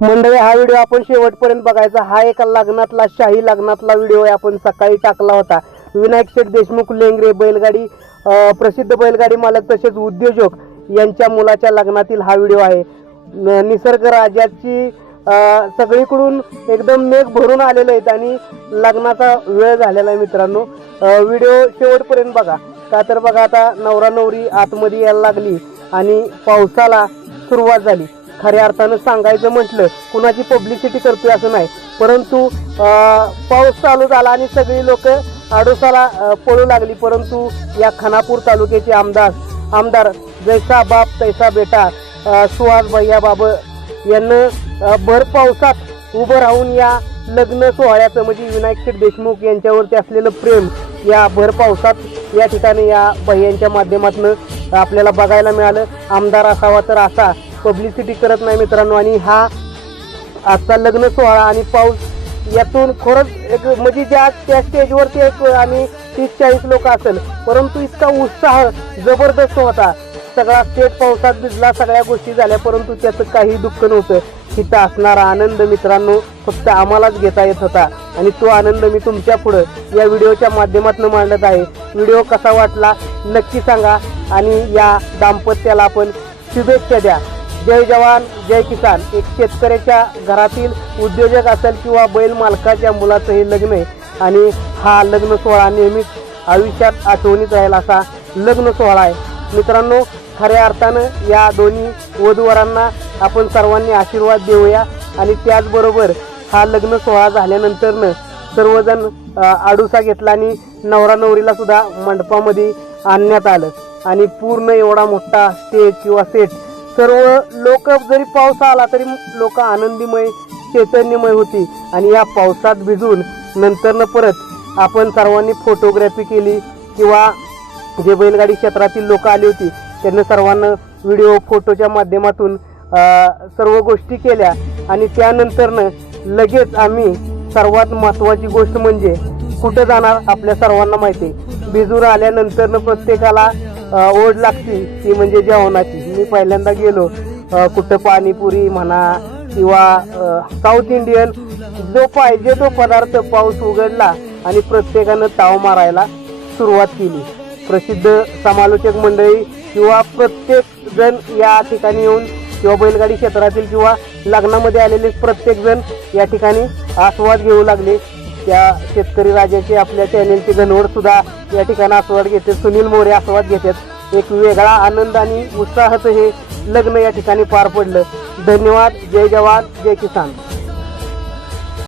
मंडळी हा व्हिडिओ आपण शेवटपर्यंत बघायचा. हा एका लग्नातला शाही लग्नातला व्हिडिओ आपण सकाळी टाकला होता. विनायक शेठ देशमुख लेंगरे बैलगाडी प्रसिद्ध बैलगाडी मालक तसेच उद्योजक यांच्या मुलाच्या लग्नातील हा व्हिडिओ आहे. निसर्ग राजाची सगळीकडून एकदम मेघ भरून आलेले आहेत आणि लग्नाचा वेळ झालेला आहे मित्रांनो. व्हिडिओ शेवटपर्यंत बघा. का तर बघा आता नवरा नवरी आतमध्ये यायला लागली आणि पावसाला सुरुवात झाली. खऱ्या अर्थानं सांगायचं म्हटलं कुणाची पब्लिसिटी करतोय असं नाही. परंतु पाऊस चालू झाला आणि सगळी लोक आडोसाला पळू लागली. परंतु या खानापूर तालुक्याचे आमदार आमदार जैसा बाप तैसा बेटा सुहास भैया बाब यांना भर पावसात उभं राहून या लग्न सोहळ्याचं म्हणजे विनायक शेठ देशमुख यांच्यावरती असलेलं प्रेम या भर पावसात या ठिकाणी या भैयांच्या माध्यमातून आपल्याला बघायला मिळालं. आमदार असावा तर असा. पब्लिसिटी करत नाही मित्रांनो. आणि हा आजचा लग्न सोहळा आणि पाऊस यातून खरंच एक म्हणजे ज्या त्या स्टेजवरती एक आणि तीस चाळीस लोक असेल परंतु इतका उत्साह जबरदस्त होता. सगळा स्टेज पावसात भिजला सगळ्या गोष्टी झाल्या परंतु त्याचं काही दुःख नव्हतं. तिथं असणारा आनंद मित्रांनो फक्त आम्हालाच घेता येत होता. आणि तो आनंद मी तुमच्या पुढं या व्हिडिओच्या माध्यमातून मांडत आहे. व्हिडिओ कसा वाटला नक्की सांगा. आणि या दाम्पत्याला आपण शुभेच्छा द्या. जय जवान जय किसान. एक शेतकऱ्याच्या घरातील उद्योजक असेल किंवा बैल मालकाच्या मुलाचं हे लग्न आहे आणि हा लग्न सोहळा नेहमीच आयुष्यात आठवणीत राहील असा लग्न सोहळा आहे. मित्रांनो खऱ्या अर्थानं या दोन्ही वधूवरांना आपण सर्वांनी आशीर्वाद देऊया आणि त्याचबरोबर हा लग्न सोहळा झाल्यानंतरनं सर्वजण आडुसा घेतला आणि नवरा नवरीला सुद्धा मंडपामध्ये आणण्यात आलं. आणि पूर्ण एवढा मोठा स्टेज किंवा सेट सर्व लोक जरी पाऊस आला तरी लोक आनंदीमय चैतन्यमय होती. आणि या पावसात भिजून नंतरनं परत आपण सर्वांनी फोटोग्राफी केली किंवा जे बैलगाडी क्षेत्रातील लोक आली होती त्यांना सर्वांना व्हिडिओ फोटोच्या माध्यमातून सर्व गोष्टी केल्या. आणि त्यानंतरनं लगेच आम्ही सर्वात महत्त्वाची गोष्ट म्हणजे कुठं जाणार आपल्या सर्वांना माहिती आहे. आल्यानंतरनं प्रत्येकाला ओढ लागते ती म्हणजे जेवणाची. मी पहिल्यांदा गेलो कुठं पाणीपुरी म्हणा किंवा साऊथ इंडियन जो पाहिजे तो पदार्थ पाऊस उघडला आणि प्रत्येकानं ताव मारायला सुरुवात केली. प्रसिद्ध समालोचक मंडळी किंवा प्रत्येक जण या ठिकाणी येऊन किंवा बैलगाडी क्षेत्रातील किंवा लग्नामध्ये आलेले प्रत्येक जण या ठिकाणी आस्वाद घेऊ लागले. त्या शेतकरी राजाचे आपल्या चॅनेलचे घनवड सुद्धा या ठिकाणी आस्वाद घेते सुनील मोरे आस्वाद घेतात. एक वेगळा आनंद आणि उत्साहाचं हे लग्न या ठिकाणी पार पडलं. धन्यवाद. जय जवान. जय किसान.